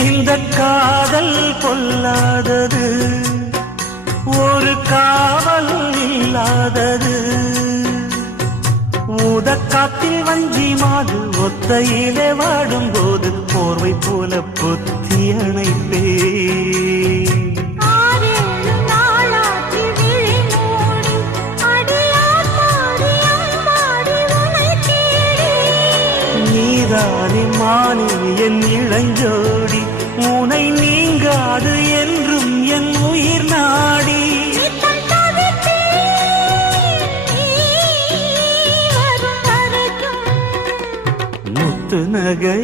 இந்த காதல் பொல்லாதது, ஒரு காவல் இல்லாதது. ஊதக்காத்தில் வஞ்சி மாது ஒத்தையிலே வாடும்போது போர்வை போல பொத்தி அணைப்பே. நீதானே மானே என் இளஞ்சோடி, உனை நீங்காது என்றும் என் உயிர் நாடி. முத்து நகை